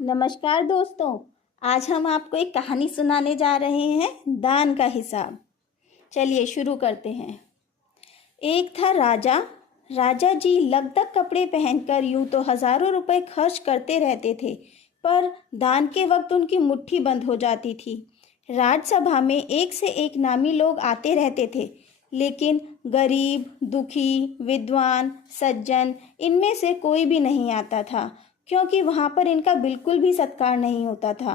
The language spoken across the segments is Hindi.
नमस्कार दोस्तों। आज हम आपको एक कहानी सुनाने जा रहे हैं, दान का हिसाब। चलिए शुरू करते हैं। एक था राजा। राजा जी लगभग कपड़े पहनकर यूं तो हजारों रुपए खर्च करते रहते थे, पर दान के वक्त उनकी मुट्ठी बंद हो जाती थी। राजसभा में एक से एक नामी लोग आते रहते थे, लेकिन गरीब, दुखी, विद्वान, सज्जन इनमें से कोई भी नहीं आता था, क्योंकि वहाँ पर इनका बिल्कुल भी सत्कार नहीं होता था।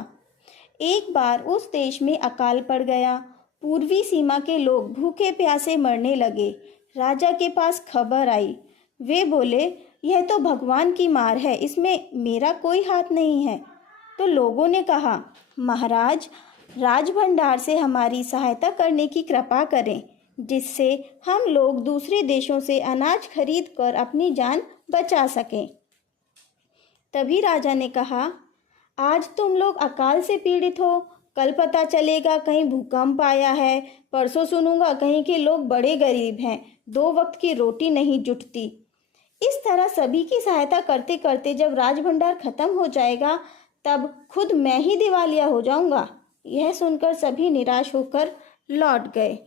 एक बार उस देश में अकाल पड़ गया। पूर्वी सीमा के लोग भूखे प्यासे मरने लगे। राजा के पास खबर आई। वे बोले, यह तो भगवान की मार है, इसमें मेरा कोई हाथ नहीं है। तो लोगों ने कहा, महाराज, राजभंडार से हमारी सहायता करने की कृपा करें, जिससे हम लोग दूसरे देशों से अनाज खरीद कर अपनी जान बचा सकें। तभी राजा ने कहा, आज तुम लोग अकाल से पीड़ित हो, कल पता चलेगा कहीं भूकंप आया है, परसों सुनूंगा कहीं के लोग बड़े गरीब हैं, 2 वक्त की रोटी नहीं जुटती। इस तरह सभी की सहायता करते करते जब राजभंडार खत्म हो जाएगा, तब खुद मैं ही दिवालिया हो जाऊंगा। यह सुनकर सभी निराश होकर लौट गए।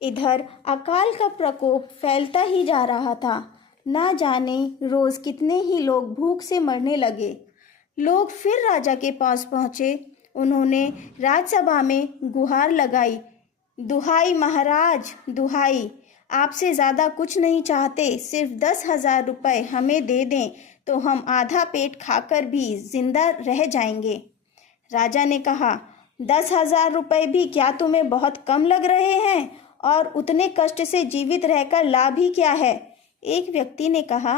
इधर अकाल का प्रकोप फैलता ही जा रहा था। ना जाने रोज कितने ही लोग भूख से मरने लगे। लोग फिर राजा के पास पहुंचे। उन्होंने राजसभा में गुहार लगाई, दुहाई महाराज, दुहाई, आपसे ज़्यादा कुछ नहीं चाहते, सिर्फ 10,000 रुपये हमें दे दें तो हम आधा पेट खाकर भी जिंदा रह जाएंगे। राजा ने कहा, 10,000 रुपये भी क्या तुम्हें बहुत कम लग रहे हैं? और उतने कष्ट से जीवित रहकर लाभ ही क्या है? एक व्यक्ति ने कहा,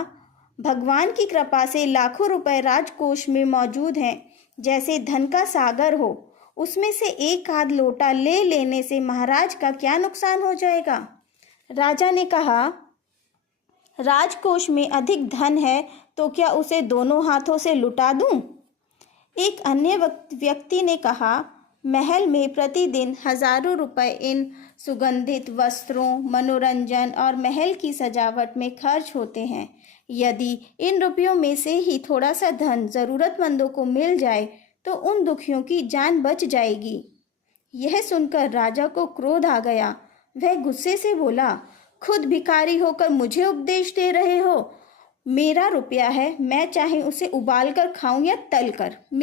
भगवान की कृपा से लाखों रुपए राजकोष में मौजूद हैं, जैसे धन का सागर हो। उसमें से एक आध लोटा ले लेने से महाराज का क्या नुकसान हो जाएगा? राजा ने कहा, राजकोष में अधिक धन है तो क्या उसे दोनों हाथों से लुटा दूं? एक अन्य व्यक्ति ने कहा, महल में प्रतिदिन हजारों रुपए इन सुगंधित वस्त्रों, मनोरंजन और महल की सजावट में खर्च होते हैं। यदि इन रुपयों में से ही थोड़ा सा धन जरूरतमंदों को मिल जाए तो उन दुखियों की जान बच जाएगी। यह सुनकर राजा को क्रोध आ गया। वह गुस्से से बोला, खुद भिखारी होकर मुझे उपदेश दे रहे हो? मेरा रुपया है, मैं चाहे उसे उबाल कर खाऊं या तल कर।